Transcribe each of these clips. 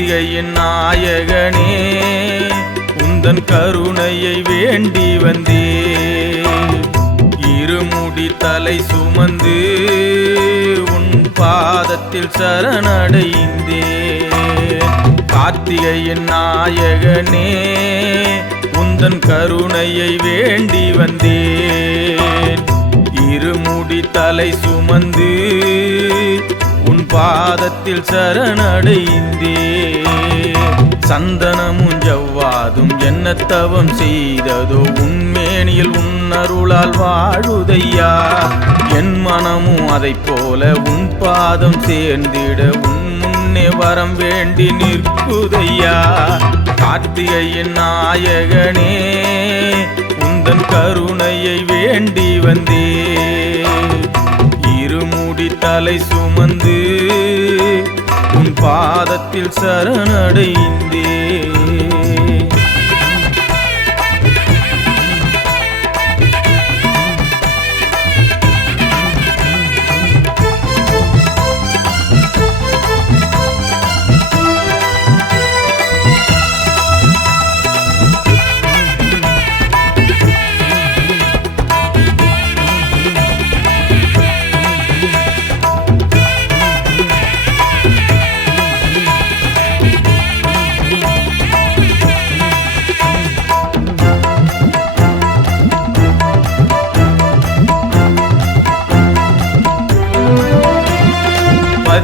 கார்த்திகையின் நாயகனே உந்தன் கருணையை வேண்டி வந்தே இருமுடி தலை சுமந்து உன் பாதத்தில் சரணடைந்தே கார்த்திகையின் நாயகனே உந்தன் கருணையை வேண்டி வந்தேன் இருமுடி தலை சுமந்து பாதத்தில் சரணடைந்தே. சந்தனமும் ஜவ்வாதும் என்ன தவம் செய்ததோ உண்மேனியில் உன்னருளால் வாழுதையா. என் மனமும் அதைப் போல உன் பாதம் சேர்ந்திட உன் முன்னே வரம் வேண்டி நிற்குதையா. கார்த்திகையின் நாயகனே உந்தன் கருணையை வேண்டி வந்தே. தலை சுமந்து உன் பாதத்தில் சரணடைந்தேன்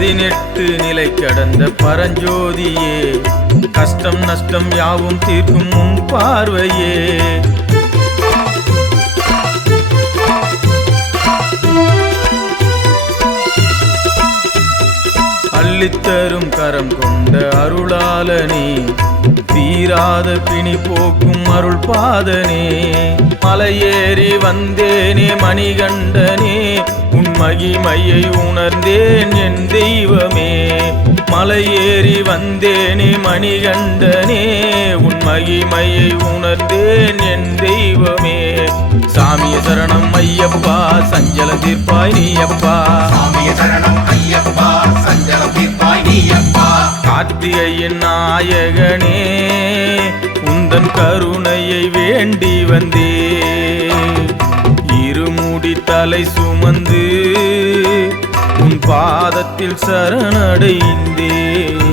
பதினெட்டு நிலை கடந்த பரஞ்சோதியே. கஷ்டம் நஷ்டம் யாவும் தீர்க்கும் உன் பார்வையே. அள்ளித்தரும் கரம் கொண்ட அருளாளனே தீராத பிணி போக்கும் அருள் பாதனே. மலையேறி வந்தேனே மணிகண்டனே மகிமையை உணர்ந்தேன் என் தெய்வமே. மலையேறி வந்தேனே மணிகண்டனே. உன் மகிமையை உணர்ந்தேன் என் தெய்வமே. சாமிய சரணம் ஐயப்பா சஞ்சல தீர்ப்பாய் நீயப்பா. சாமிய சரணம் ஐயப்பா சஞ்சலம் தீர்ப்பாய் நீயப்பா. கார்த்திகையின் நாயகனே உந்தன் கருணையை வேண்டி வந்தே. தலை சுமந்து உன் பாதத்தில் சரணடைந்தேன்.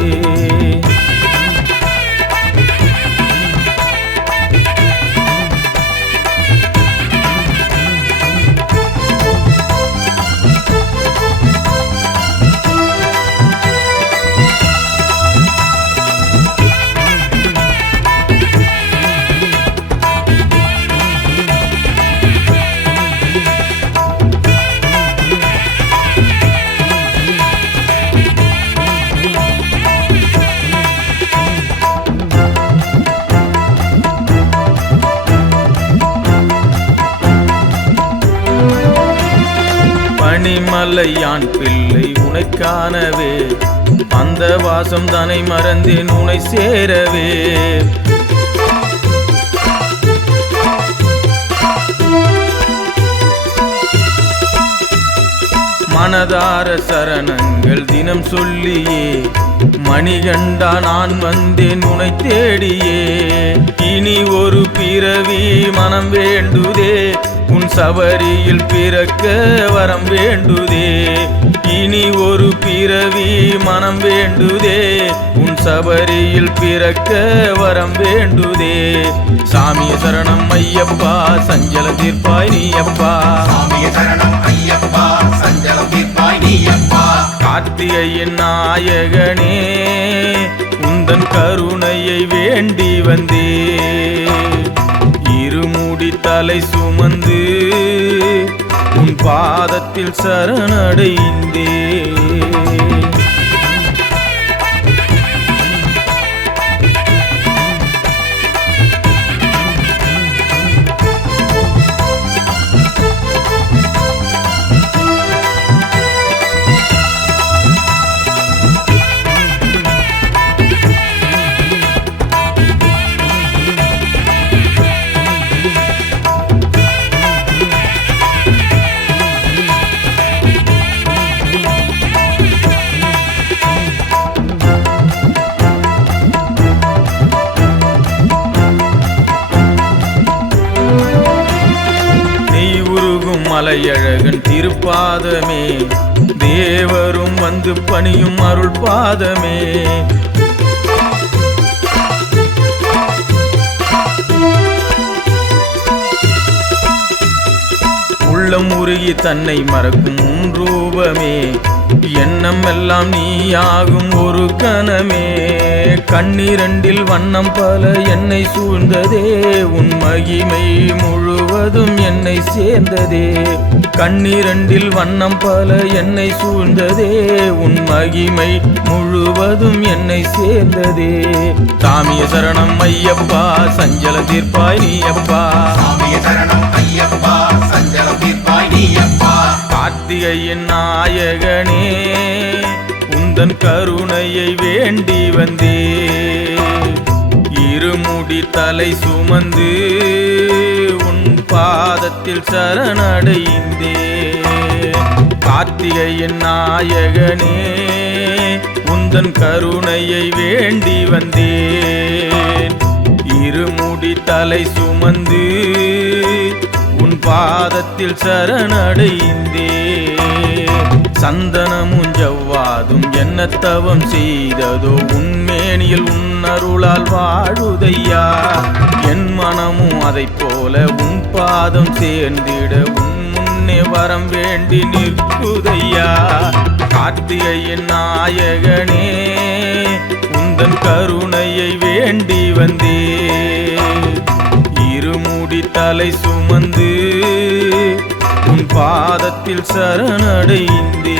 பனிமலையான் பிள்ளை உனைக்கானவே. அந்த வாசம் தனை மறந்தேன் உனை சேரவே. மனதார சரணங்கள் தினம் சொல்லியே. மணிகண்டா நான் வந்தேன் உனை தேடியே. இனி ஒரு பிறவி மனம் வேண்டுதே. உன் சபரியில் பிறக்க வரம் வேண்டுதே. இனி ஒரு பிறவி மனம் வேண்டுதே. உன் சபரியில் பிறக்க வரம் வேண்டுதே. சாமிய சரணம் ஐயப்பா சஞ்சல தீர்ப்பாய் நீயப்பா. சாமிய சரணம் ஐயப்பா சஞ்சலம் தீர்ப்பாய் நீயப்பா. கார்த்திகையின் நாயகனே உந்தன் கருணையை வேண்டி வந்தே. இருமுடி தலை சுமந்து உன் பாதத்தில் சரணடைந்தேன். மலையழகன் திருப்பாதமே. தேவரும் வந்து பணியும் அருள் பாதமே. உள்ளம் உருகி தன்னை மறக்கும் ரூபமே எண்ணம் எல்லாம் நீயாகும் ஒரு கணமே கண்ணிரண்டில் வண்ணம் பல என்னை சூழ்ந்ததே. உன் மகிமை முழு முழுவதும் என்னை சேர்ந்ததே. கண்ணிரண்டில் வண்ணம் பல என்னை சூழ்ந்ததே. உன் மகிமை முழுவதும் என்னை சேர்ந்ததே. சாமிய சரணம் ஐயப்பா சஞ்சல தீர்ப்பாய் நீயப்பா. சுவாமிய சரணம் ஐயப்பா சஞ்சலம் தீர்ப்பாய் நீயப்பா. கார்த்திகையின் நாயகனே உந்தன் கருணையை வேண்டி வந்தே. இருமுடி தலை சுமந்து பாதத்தில் சரணடைந்தே. கார்த்திகையின் நாயகனே உந்தன் கருணையை வேண்டி வந்தேன். இருமுடி தலை சுமந்து உன் பாதத்தில் சரணடைந்தே. சந்தனமும் ஜவ்வாதும் என்ன தவம் செய்ததோ உன்மேனியில் உன்னருளால் வாழுதையா. என் மனமும் அதைப் போல உன் பாதம் சேர்ந்திட உன்னே வரம் வேண்டி நிற்புதையா கார்த்திகையின் நாயகனே உந்தன் கருணையை வேண்டி வந்தே. இருமுடி தலை சுமந்து உன் பாதத்தில் சரணடைந்தே.